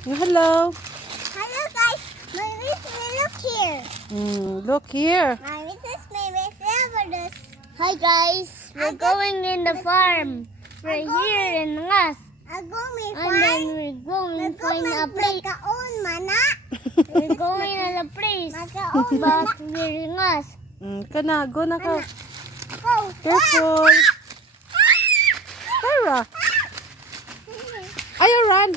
Hello. Hello guys, my name is look here. Look here. My name is Mangosteen. Hi guys, we're going in the farm. We're here in Ngas. And then we're going to find a place. We're going to a place. But we're in Ngas. Kana, go na ka. Go. Careful. Thyra, ayaw run.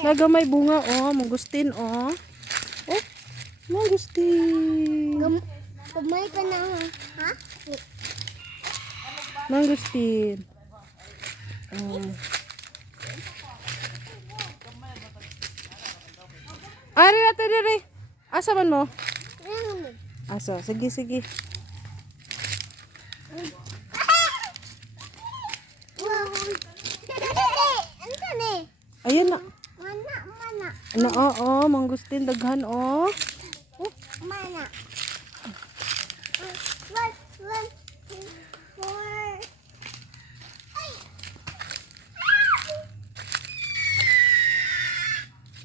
Nagamay bunga oh, mangosteen oh. Oh, mangosteen. Kamay ka na ha? Mangosteen. Ari natin diri. Asa man mo? Asa? Sige, sige. Ayan na. Ano, oo, mangosteen daghan, oh. Mana. 1, 2,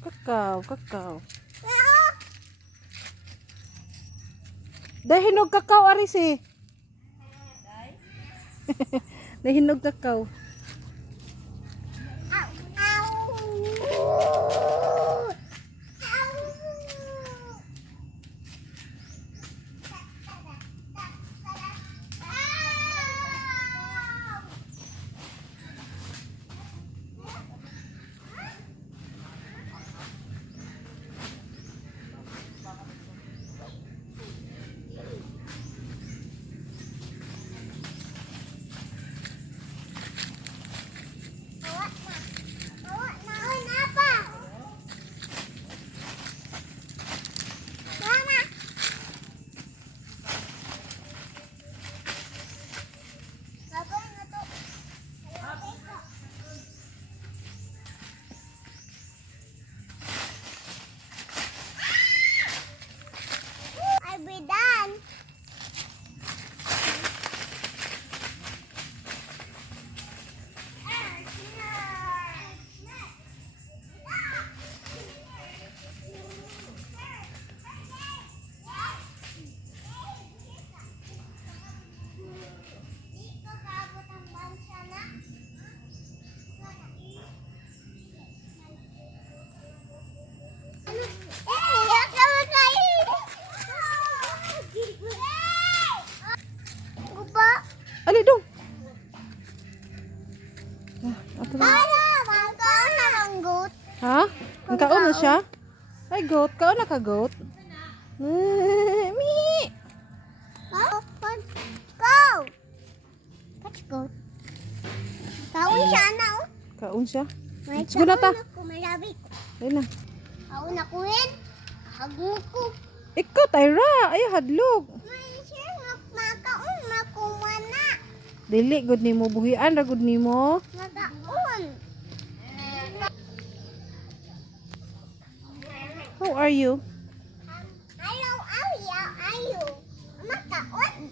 4. Kakao, kakao. Dahinog kakao, Aris eh. Dahinog kakao. Ali dong. Ha? Ang kaon na siya? Ay, goat. Kaon na ka, goat? Mi! Go! Let's go. Kaun siya na oh. Kaon siya? May Let's go na ta. ako, malabi ko. Ayun na. Kaun ako rin. Hagmo ko. Ikaw, Thyra. Ay, hadlog. May siya makaun, makumana. Dili, good ni mo. Buhian ra good ni mo. Makaun. How are you? Ayaw, ayaw. Makaun.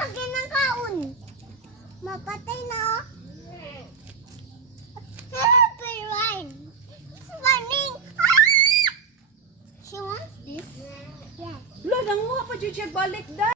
Lagi ng kaun. Mapatay na oh. Happy ride. It's running. She wants this. Yes. Lo, nanguha pa dyan siya balik da.